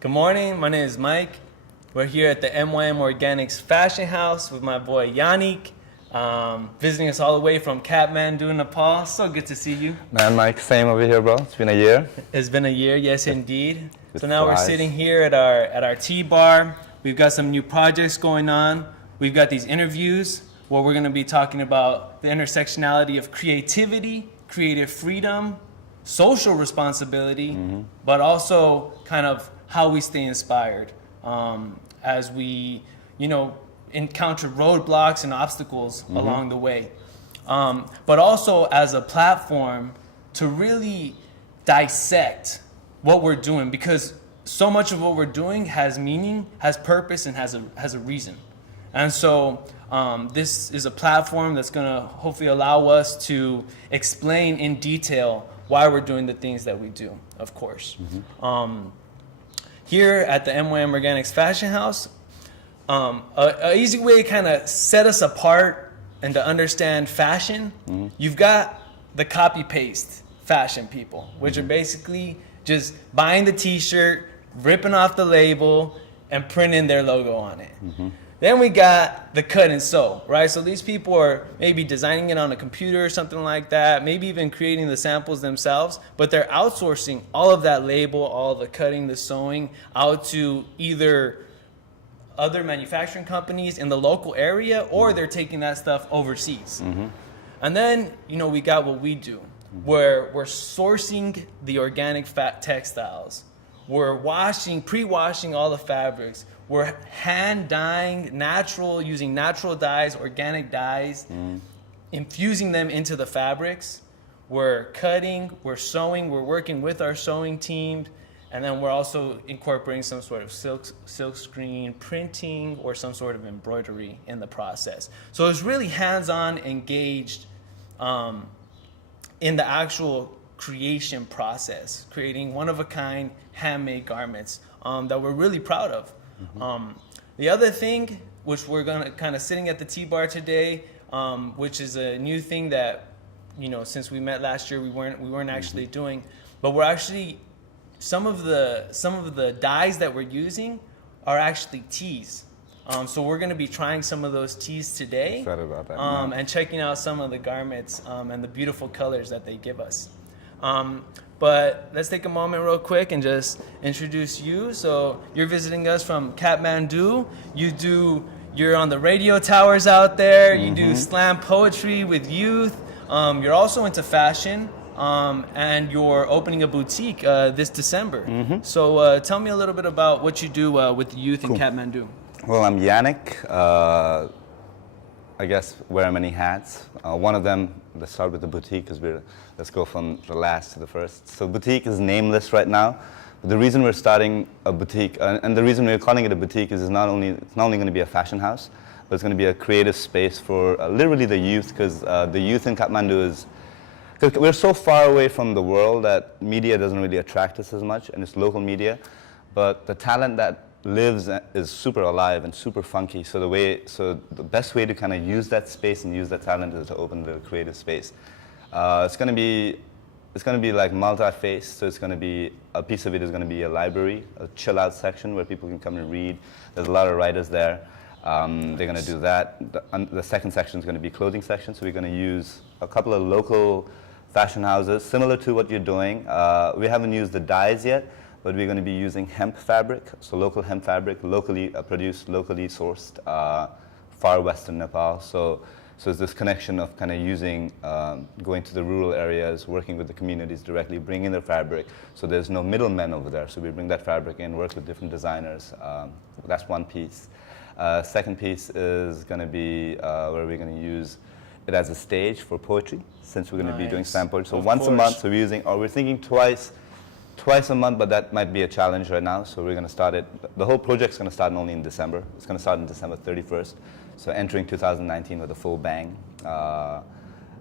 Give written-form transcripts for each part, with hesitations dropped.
Good morning, my name is Mike. We're here at the MYM Organics Fashion House with my boy Yanik, visiting us all the way from Kathmandu, Nepal. So good to see you. Man, Mike, same over here, bro. It's been a year. It's been a year, yes indeed. It So now we're flies. sitting here at our tea bar. We've got some new projects going on. We've got these interviews where we're going to be talking about the intersectionality of creativity, creative freedom, social responsibility, but also kind of how we stay inspired as we, encounter roadblocks and obstacles along the way. But also as a platform to really dissect what we're doing, because so much of what we're doing has meaning, has purpose, and has a reason. And so this is a platform that's going to hopefully allow us to explain in detail why we're doing the things that we do, of course. Here at the MYM Organics Fashion House, an easy way to kind of set us apart and to understand fashion, you've got the copy-paste fashion people, which are basically just buying the t-shirt, ripping off the label, and printing their logo on it. Then we got the cut and sew, right? So these people are maybe designing it on a computer or something like that, maybe even creating the samples themselves, but they're outsourcing all of that label, all the cutting, the sewing, out to either other manufacturing companies in the local area, or they're taking that stuff overseas. And then, we got what we do, where we're sourcing the organic fat textiles. We're pre-washing all the fabrics. We're hand dyeing using natural dyes, organic dyes, infusing them into the fabrics. We're cutting, we're sewing, we're working with our sewing team, and then we're also incorporating some sort of silk screen printing or some sort of embroidery in the process. So it's really hands-on engaged in the actual creation process, creating one-of-a-kind handmade garments that we're really proud of. The other thing, which we're gonna kind of sitting at the tea bar today, which is a new thing that, since we met last year, we weren't actually doing, but we're actually some of the dyes that we're using are actually teas. So we're gonna be trying some of those teas today, Excited about that, and checking out some of the garments and the beautiful colors that they give us. But let's take a moment real quick and just introduce you. So you're visiting us from Kathmandu. You're on the radio towers out there. You do slam poetry with youth. You're also into fashion, and you're opening a boutique this December. So tell me a little bit about what you do with the youth in Kathmandu. Well, I'm Yanik. I guess wear many hats. One of them, let's start with the boutique, because let's go from the last to the first. So boutique is nameless right now. But the reason we're starting a boutique, and the reason we're calling it a boutique, is it's not only going to be a fashion house, but it's going to be a creative space for literally the youth, because the youth in Kathmandu is, because we're so far away from the world that media doesn't really attract us as much, and it's local media. But the talent that lives is super alive and super funky. So the best way to kind of use that space and use that talent is to open the creative space. It's going to be like multi-faced. So it's going to be, a piece of it is going to be a library, a chill out section where people can come and read. There's a lot of writers there. They're going to do that. The second section is going to be clothing section. So we're going to use a couple of local fashion houses similar to what you're doing. We haven't used the dyes yet, but we're going to be using hemp fabric, so local hemp fabric, locally produced, locally sourced, far western Nepal. So it's this connection of kind of using, going to the rural areas, working with the communities directly, bringing their fabric, so there's no middlemen over there. So we bring that fabric in, work with different designers. That's one piece. Second piece is going to be where we're going to use it as a stage for poetry, since we're going to be doing slam poetry. So once a month, so we're thinking twice a month, but that might be a challenge right now. So we're going to start it. The whole project's going to start only in December. It's going to start on December 31st. So entering 2019 with a full bang.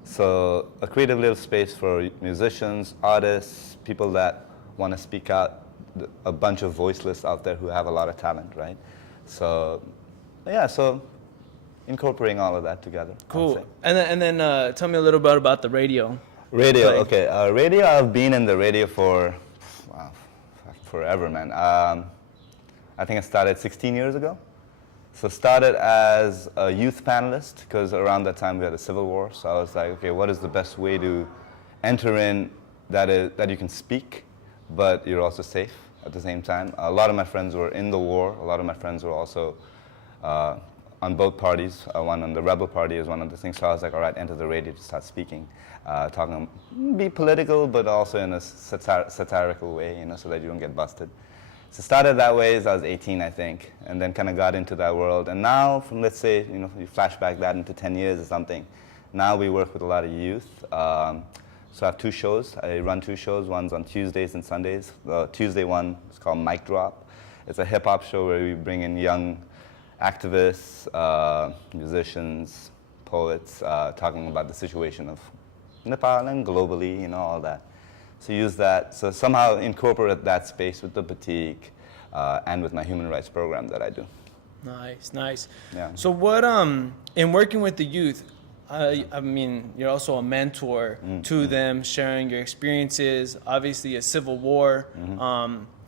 So a creative little space for musicians, artists, people that want to speak out, a bunch of voiceless out there who have a lot of talent, right? So, yeah, so incorporating all of that together. Cool. And then tell me a little bit about the radio. Radio, okay. Radio, I've been in the radio for forever, man. I think I started 16 years ago. So started as a youth panelist, because around that time we had a civil war. So I was like, okay, what is the best way to enter in that you can speak, but you're also safe at the same time. A lot of my friends were in the war. A lot of my friends were also on both parties. One on the rebel party is one of the things. So I was like, all right, enter the radio to start speaking, talking, be political, but also in a satirical way, so that you don't get busted. So started that way as I was 18, I think, and then kind of got into that world. And now, from let's say, you flashback that into 10 years or something, now we work with a lot of youth. So I have 2 shows. I run 2 shows. One's on Tuesdays and Sundays. The Tuesday one is called Mic Drop. It's a hip-hop show where we bring in young activists, musicians, poets, talking about the situation of Nepal and globally, all that. So use that. So somehow incorporate that space with the boutique and with my human rights program that I do. Nice, nice. Yeah. So what, in working with the youth, I mean, you're also a mentor to them, sharing your experiences, obviously a civil war.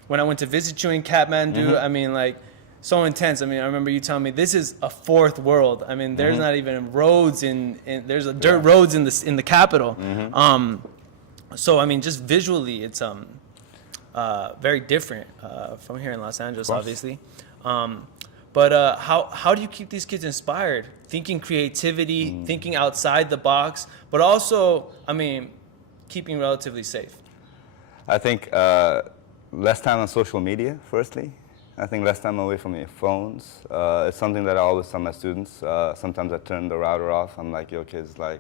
When I went to visit you in Kathmandu, I mean, like, so intense. I mean, I remember you telling me this is a 4th world. I mean, there's not even roads there's a dirt roads in the capital. So, I mean, just visually, it's very different from here in Los Angeles, obviously. But how do you keep these kids inspired? Thinking creativity, thinking outside the box, but also, I mean, keeping relatively safe. I think less time on social media, firstly. I think less time away from your phones. It's something that I always tell my students. Sometimes I turn the router off. I'm like, yo, kids, like,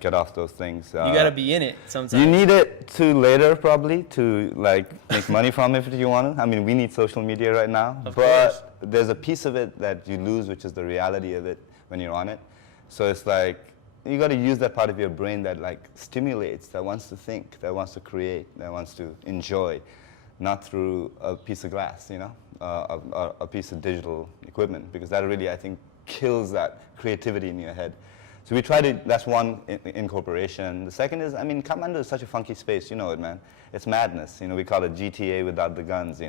get off those things. You gotta be in it sometimes. You need it to later, probably, to like make money from it if you want to. I mean, we need social media right now. Of course. There's a piece of it that you lose, which is the reality of it when you're on it. So it's like, you got to use that part of your brain that like stimulates, that wants to think, that wants to create, that wants to enjoy, not through a piece of glass, a piece of digital equipment, because that really, I think, kills that creativity in your head. So we try to, that's one incorporation. The second is, I mean, Kathmandu is such a funky space, you know it, man. It's madness, we call it GTA without the guns,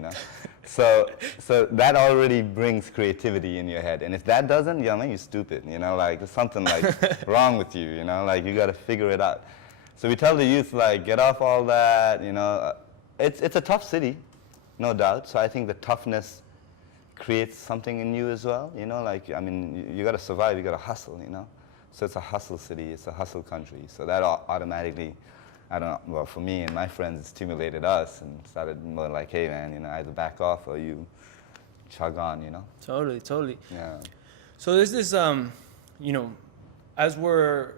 So that already brings creativity in your head. And if that doesn't, man, you're stupid, like there's something like wrong with you, like you gotta figure it out. So we tell the youth, like, get off all that, It's a tough city, no doubt. So I think the toughness creates something in you as well, like, I mean, you gotta survive, you gotta hustle, So it's a hustle city, it's a hustle country. So that automatically, I don't know, well, for me and my friends, it stimulated us and started more like, hey man, either back off or you chug on, Totally. Yeah. So there's this, as we're,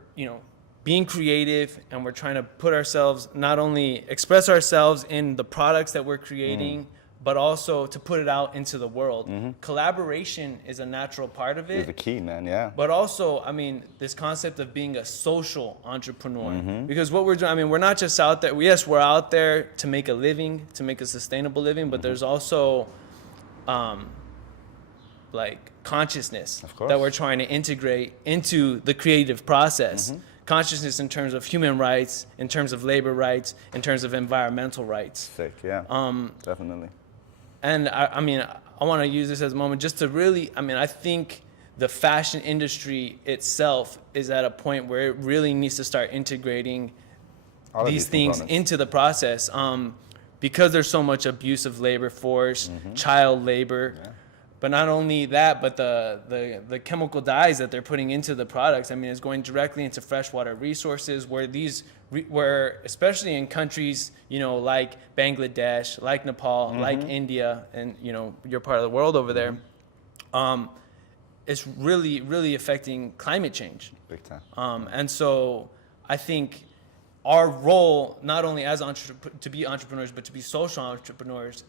being creative and we're trying to put ourselves, not only express ourselves in the products that we're creating, but also to put it out into the world. Collaboration is a natural part of it. It's the key, man, yeah. But also, I mean, this concept of being a social entrepreneur. Because what we're doing, I mean, we're not just out there, yes, we're out there to make a living, to make a sustainable living, but there's also like consciousness that we're trying to integrate into the creative process. Consciousness in terms of human rights, in terms of labor rights, in terms of environmental rights. Sick, yeah, definitely. And I mean, I want to use this as a moment just to really, I mean, I think the fashion industry itself is at a point where it really needs to start integrating these things into the process, because there's so much abuse of labor force, child labor. But not only that, but the chemical dyes that they're putting into the products, I mean, is going directly into freshwater resources where especially in countries, like Bangladesh, like Nepal, like India, and, you're part of the world over there, it's really, really affecting climate change. Big time. And so I think our role, not only as to be entrepreneurs, but to be social entrepreneurs,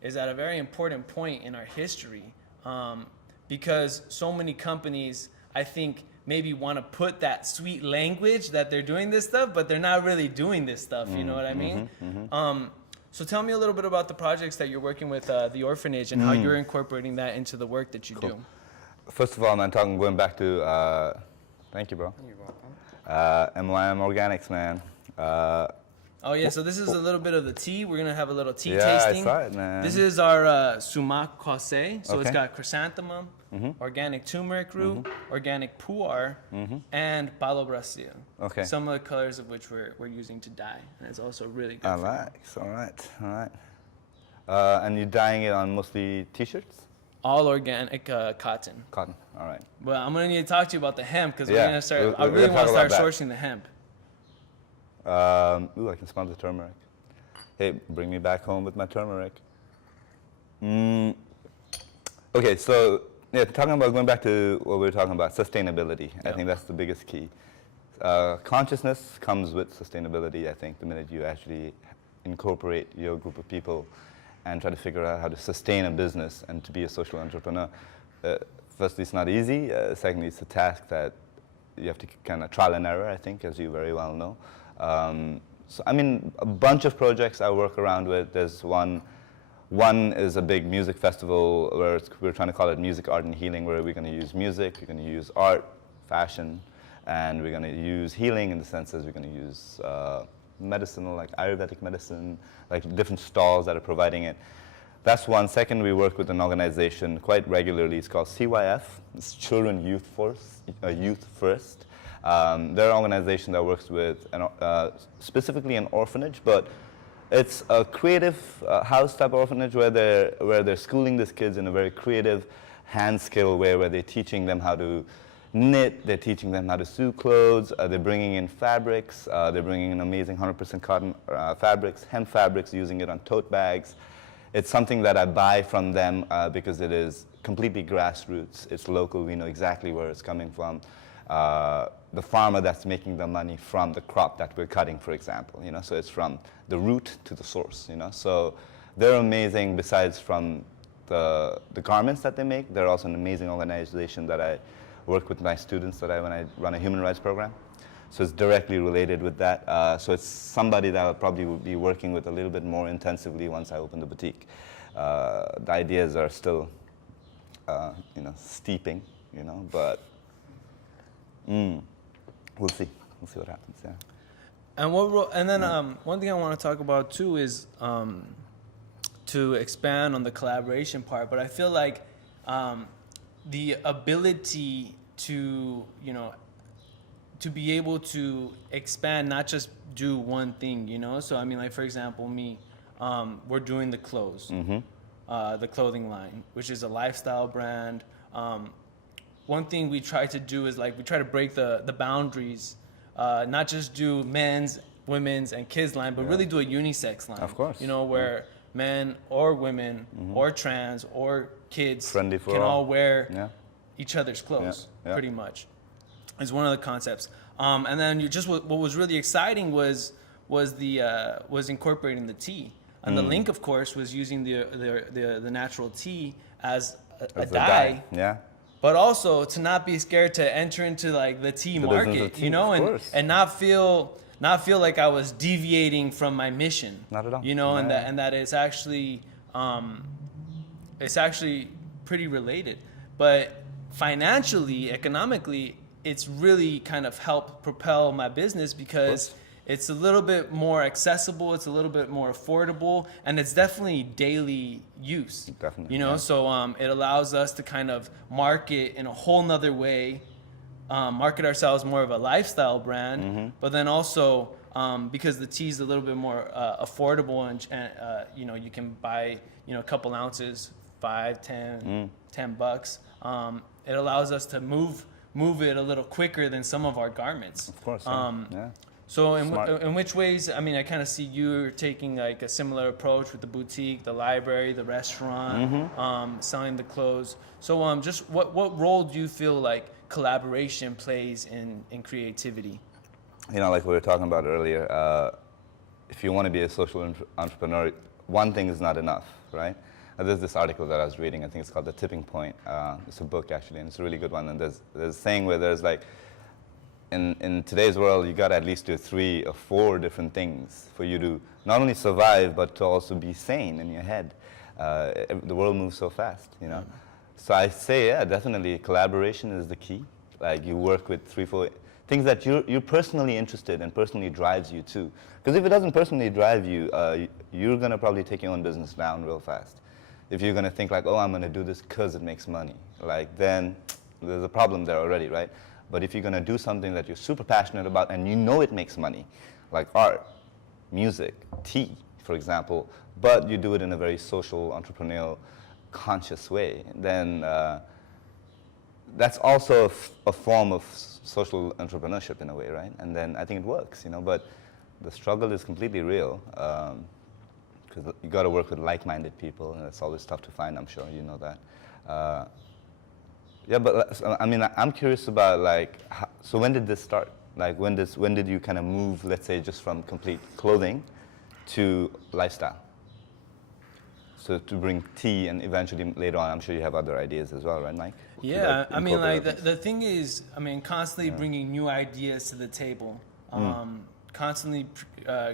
is at a very important point in our history, because so many companies, I think, maybe want to put that sweet language that they're doing this stuff, but they're not really doing this stuff, you know what I mean? So tell me a little bit about the projects that you're working with the orphanage and how you're incorporating that into the work that you do. First of all, man, going back to, thank you, bro. You're welcome. MYM Organics, man. Oh yeah, so this is a little bit of the tea. We're gonna have a little tea Yeah, tasting. I saw it, man. This is our sumac causé. So it's Okay. got chrysanthemum, organic turmeric root, organic pu'er, and palo brasil. Okay. Some of the colors of which we're using to dye, and it's also really good. I for like. All right. All right. And you're dyeing it on mostly t-shirts? all organic cotton. Cotton. All right. Well, I'm gonna need to talk to you about the hemp because Yeah, we're gonna start. I we're really gonna want to talk start about that. sourcing the hemp. Ooh, I can smell the turmeric. Hey, bring me back home with my turmeric. Okay, so yeah, talking about going back to what we were talking about, sustainability. I Yeah. think that's the biggest key. Consciousness comes with sustainability, I think, the minute you actually incorporate your group of people and try to figure out how to sustain a business and to be a social entrepreneur. Firstly, it's not easy. Secondly, it's a task that you have to kind of trial and error, I think, as you very well know. So, I mean, a bunch of projects I work around with. There's one is a big music festival where we're trying to call it Music, Art, and Healing, where we're going to use music, we're going to use art, fashion, and we're going to use healing in the sense as we're going to use medicinal, like Ayurvedic medicine, like different stalls that are providing it. That's one. Second, we work with an organization quite regularly. It's called CYF. It's Children Youth First. They're an organization that works with specifically an orphanage, but it's a creative house type orphanage where they're schooling these kids in a very creative hand skill way, where they're teaching them how to knit, they're teaching them how to sew clothes, they're bringing in fabrics, they're bringing in amazing 100% cotton fabrics, hemp fabrics, using it on tote bags. It's something that I buy from them because it is completely grassroots. It's local. We know exactly where it's coming from. The farmer that's making the money from the crop that we're cutting, for example. You know, so it's from the root to the source. You know, so they're amazing. Besides from the garments that they make, they're also an amazing organization that I work with my students when I run a human rights program. So it's directly related with that. So it's somebody that I'll probably will be working with a little bit more intensively once I open the boutique. The ideas are still, steeping, but we'll see. We'll see what happens. Yeah. And then one thing I want to talk about too is to expand on the collaboration part. But I feel like the ability to to be able to expand, not just do one thing, So I mean, like for example, me, we're doing the clothes, the clothing line, which is a lifestyle brand. One thing we try to do is we try to break the boundaries, not just do men's, women's, and kids line, but really do a unisex line. Of course. Where men or women or trans or kids Friendly for can all all. wear each other's clothes, Yeah. pretty much. Is one of the concepts. And then what was really exciting was incorporating the tea. And the link, of course, was using the natural tea as a dye. Yeah. But also to not be scared to enter into the tea market, of tea, of course. and not feel like I was deviating from my mission. Not at all. And that it's actually pretty related. But financially, economically, it's really kind of helped propel my business because it's a little bit more accessible, it's a little bit more affordable, and it's definitely daily use. Definitely, So it allows us to kind of market in a whole nother way, market ourselves more of a lifestyle brand, but then also because the tea is a little bit more affordable and you can buy a couple ounces, 5, 10, $10. It allows us to move it a little quicker than some of our garments. Of course. Yeah. So in which ways, I mean, I kind of see you taking a similar approach with the boutique, the library, the restaurant, selling the clothes. So just what role do you feel like collaboration plays in creativity? Like we were talking about earlier, if you want to be a social entrepreneur, one thing is not enough, right? There's this article that I was reading, I think it's called The Tipping Point. It's a book, actually, and it's a really good one. And there's a saying where there's in today's world, you got to at least do 3 or 4 different things for you to not only survive, but to also be sane in your head. The world moves so fast, So I say, definitely collaboration is the key. You work with 3, 4 things that you're personally interested in, personally drives you too. Because if it doesn't personally drive you, you're going to probably take your own business down real fast. If you're going to think like, oh, I'm going to do this because it makes money, like then there's a problem there already, right? But if you're going to do something that you're super passionate about and you know it makes money, like art, music, tea, for example, but you do it in a very social, entrepreneurial, conscious way, then that's also a form of social entrepreneurship in a way, right? And then I think it works, you know, but the struggle is completely real because you got to work with like-minded people, and it's always tough to find, I'm sure, you know that. Yeah, but I mean, I'm curious about like, so when did this start? Like when did you kind of move, let's say, just from complete clothing to lifestyle? So to bring tea, and eventually later on, I'm sure you have other ideas as well, right, Mike? Yeah, I mean, like the thing is, I mean, constantly bringing new ideas to the table, constantly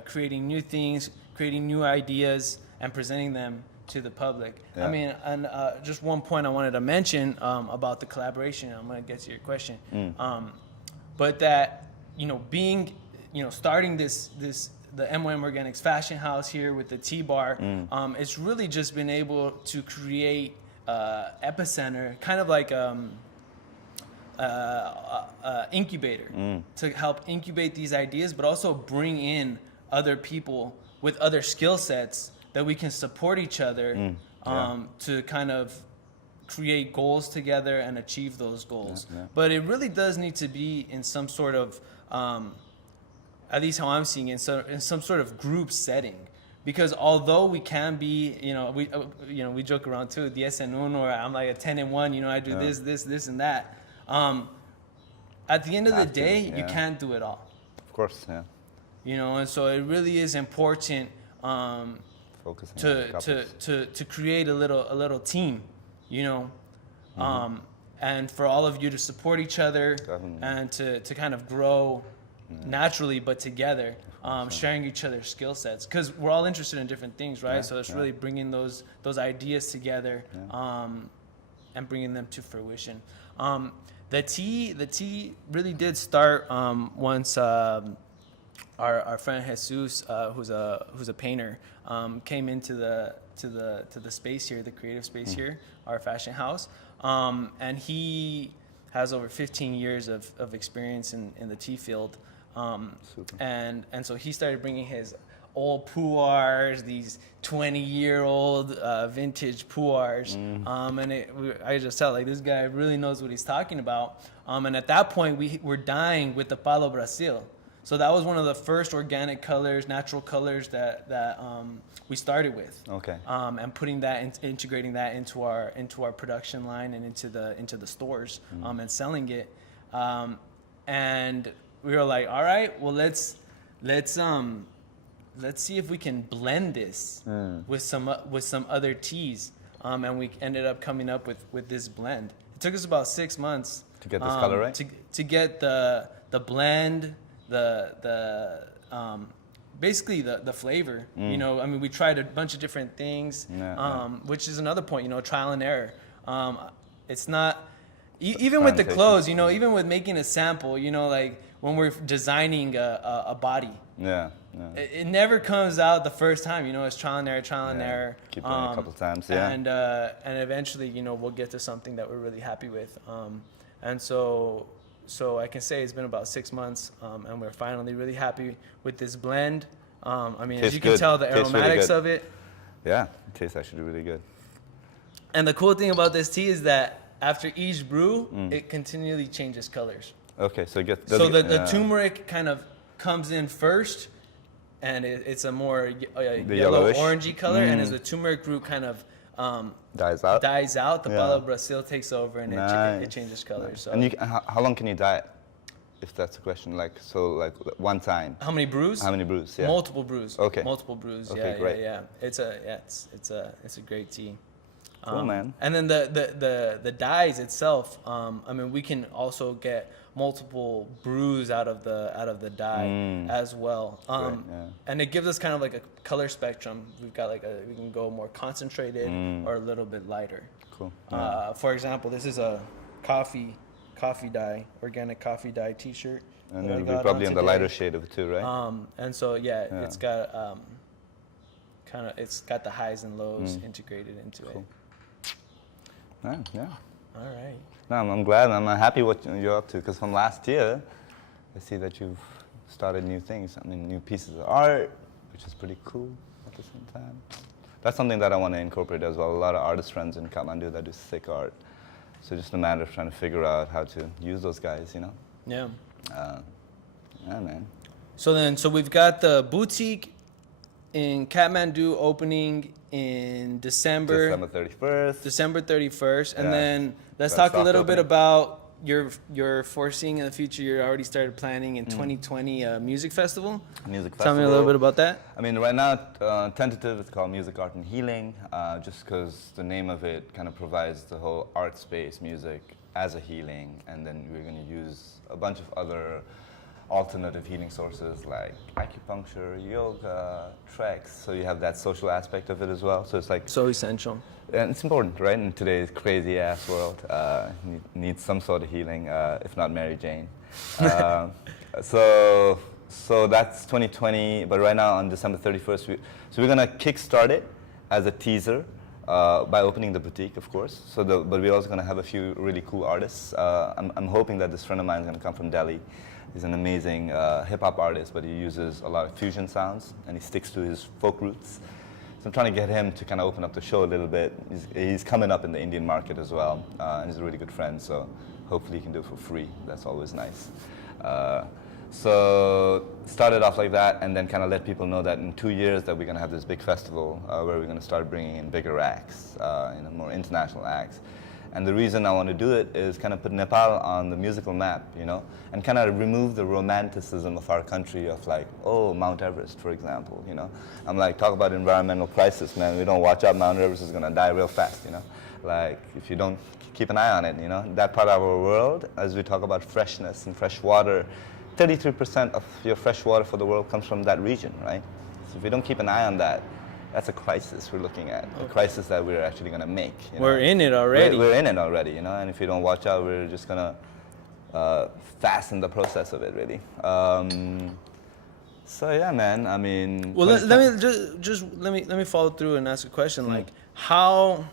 creating new things, creating new ideas, and presenting them to the public. Yeah. I mean, and just one point I wanted to mention about the collaboration. I'm going to get to your question, but that being starting the MYM Organics Fashion House here with the tea bar, it's really just been able to create epicenter, kind of like incubator to help incubate these ideas, but also bring in other people with other skill sets that we can support each other to kind of create goals together and achieve those goals. Yeah. But it really does need to be in some sort of, at least how I'm seeing it, in some sort of group setting. Because although we can be, we joke around too, 10 en 1, or I'm like a 10 in 1, I do this, and that. At the end of the day, you can't do it all. Of course, yeah. And so it really is important to create a little team, and for all of you to support each other. Definitely. And to kind of grow naturally, but together, sharing each other's skill sets, because we're all interested in different things, right? So it's really bringing those ideas together, and bringing them to fruition. The tea really did start once our friend Jesus, who's a painter, came into the space here, the creative space here, our fashion house, and he has over 15 years of experience in the tea field. And so he started bringing his old puars, these 20-year-old vintage puars, and I just felt like this guy really knows what he's talking about. And at that point, we were dyeing with the Palo Brasil. So that was one of the first organic colors, natural colors that we started with. Okay. And putting that, integrating that into our production line and into the stores, and selling it. And we were like, all right, well let's see if we can blend this with some other teas. And we ended up coming up with this blend. It took us about 6 months to get this color right. To get the blend, basically the flavor. We tried a bunch of different things, which is another point. Trial and error. It's not even with the clothes. Even with making a sample. Like when we're designing a body. Yeah. It never comes out the first time. It's trial and error. Keep doing it a couple times. Yeah. And eventually, we'll get to something that we're really happy with. And so I can say it's been about 6 months, and we're finally really happy with this blend. As you can tell, the aromatics of it. Yeah, it tastes actually really good. And the cool thing about this tea is that after each brew, it continually changes colors. Okay, so the turmeric kind of comes in first, and it's a more yellow orangey color, and as the turmeric root kind of dies out, the Palo Brasil takes over, and it changes colors. Nice. So. And how long can you dye it? If that's the question, like one time. How many brews? Yeah. Multiple brews. Okay. Multiple brews. Okay, great. Yeah. It's a great tea. Cool, man. And then the dyes itself. We can also get multiple brews out of the dye as well. And it gives us kind of like a color spectrum. We've got we can go more concentrated or a little bit lighter. Cool. For example, this is a coffee dye, organic coffee dye T-shirt. And that I it'll be got probably on in the today. lighter shade of it too, right? And so yeah, Yeah. it's got it's got the highs and lows integrated into it. Yeah. All right. No, I'm glad. I'm happy what you're up to, because from last year, I see that you've started new things. I mean, new pieces of art, which is pretty cool at the same time. That's something that I want to incorporate as well. A lot of artist friends in Kathmandu that do sick art. So just a matter of trying to figure out how to use those guys, you know? Yeah. Yeah, man. So we've got the boutique in Kathmandu opening in December. December 31st. December 31st, and Yeah. then let's Got a talk a little soft bit opening. about your foreseeing in the future. You already started planning in 2020 music festival. Music Tell festival. me a little bit about that. I mean, right now, tentative, it's called Music, Art, and Healing, just because the name of it kind of provides the whole art space, music, as a healing, and then we're going to use a bunch of other alternative healing sources like acupuncture, yoga, treks, so you have that social aspect of it as well. So it's like, So essential. and it's important, right? In today's crazy-ass world, needs some sort of healing, if not Mary Jane. So that's 2020, but right now on December 31st, we're gonna kickstart it as a teaser by opening the boutique, of course. But we're also gonna have a few really cool artists. I'm hoping that this friend of mine is gonna come from Delhi. He's an amazing hip-hop artist, but he uses a lot of fusion sounds, and he sticks to his folk roots. So I'm trying to get him to kind of open up the show a little bit. He's coming up in the Indian market as well, and he's a really good friend, so hopefully he can do it for free. That's always nice. So started off like that, and then kind of let people know that in 2 years that we're going to have this big festival where we're going to start bringing in bigger acts, more international acts. And the reason I want to do it is kind of put Nepal on the musical map, and kind of remove the romanticism of our country of like, oh, Mount Everest, for example, I'm like, talk about environmental crisis, man. We don't watch out, Mount Everest is going to die real fast, Like, if you don't keep an eye on it, that part of our world, as we talk about freshness and fresh water, 33% of your fresh water for the world comes from that region, right? So if we don't keep an eye on that, that's a crisis we're looking at, a crisis that we're actually going to make. We're in it already. We're in it already, and if we don't watch out, we're just going to fasten the process of it, really. So yeah, man. I mean. Well, let me follow through and ask a question. Like, how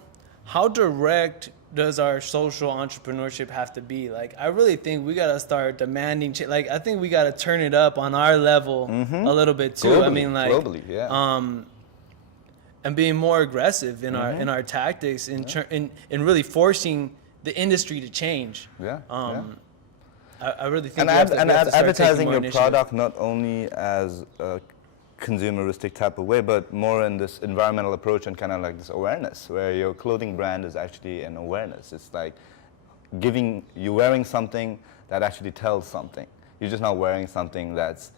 direct does our social entrepreneurship have to be? Like, I really think we gotta start demanding. Like, I think we gotta turn it up on our level a little bit too. Globally, I mean, like, globally, yeah. And being more aggressive in our tactics in really forcing the industry to change. Yeah. I really think And we have to start taking advertising more your initiative. product not only as a consumeristic type of way, but more in this environmental approach and kind of like this awareness, where your clothing brand is actually an awareness. It's like you're wearing something that actually tells something. You're just not wearing something that's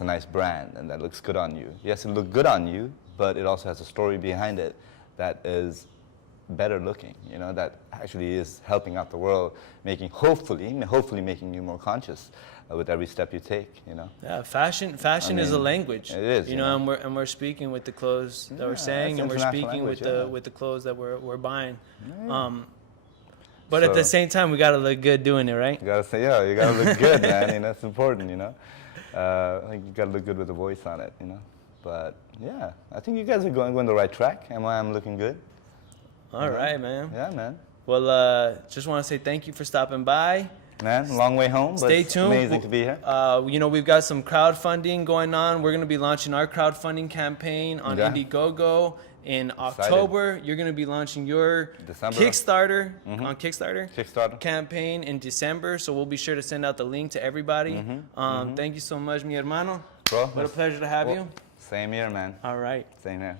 a nice brand and that looks good on you. Yes, it looks good on you, but it also has a story behind it that is better looking, that actually is helping out the world, hopefully making you more conscious with every step you take, Yeah, fashion is a language. It is, and we're speaking with the clothes that we're saying, that's and we're international speaking language, with the clothes that we're buying. Yeah. But at the So- same time, we gotta look good doing it, right? You gotta say, you gotta look good, man. It's important, I think you gotta look good with a voice on it, But yeah, I think you guys are going the right track. I'm looking good. All right, man. Yeah, man. Well, just want to say thank you for stopping by. Man, long way home, but Stay it's tuned. amazing to be here. We've got some crowdfunding going on. We're going to be launching our crowdfunding campaign on Yeah. Indiegogo in October. You're going to be launching your December. Kickstarter on Kickstarter Kickstarter. campaign in December. So we'll be sure to send out the link to everybody. Thank you so much, mi hermano. Bro, What a pleasure to have you. Same here, man. All right. Same here.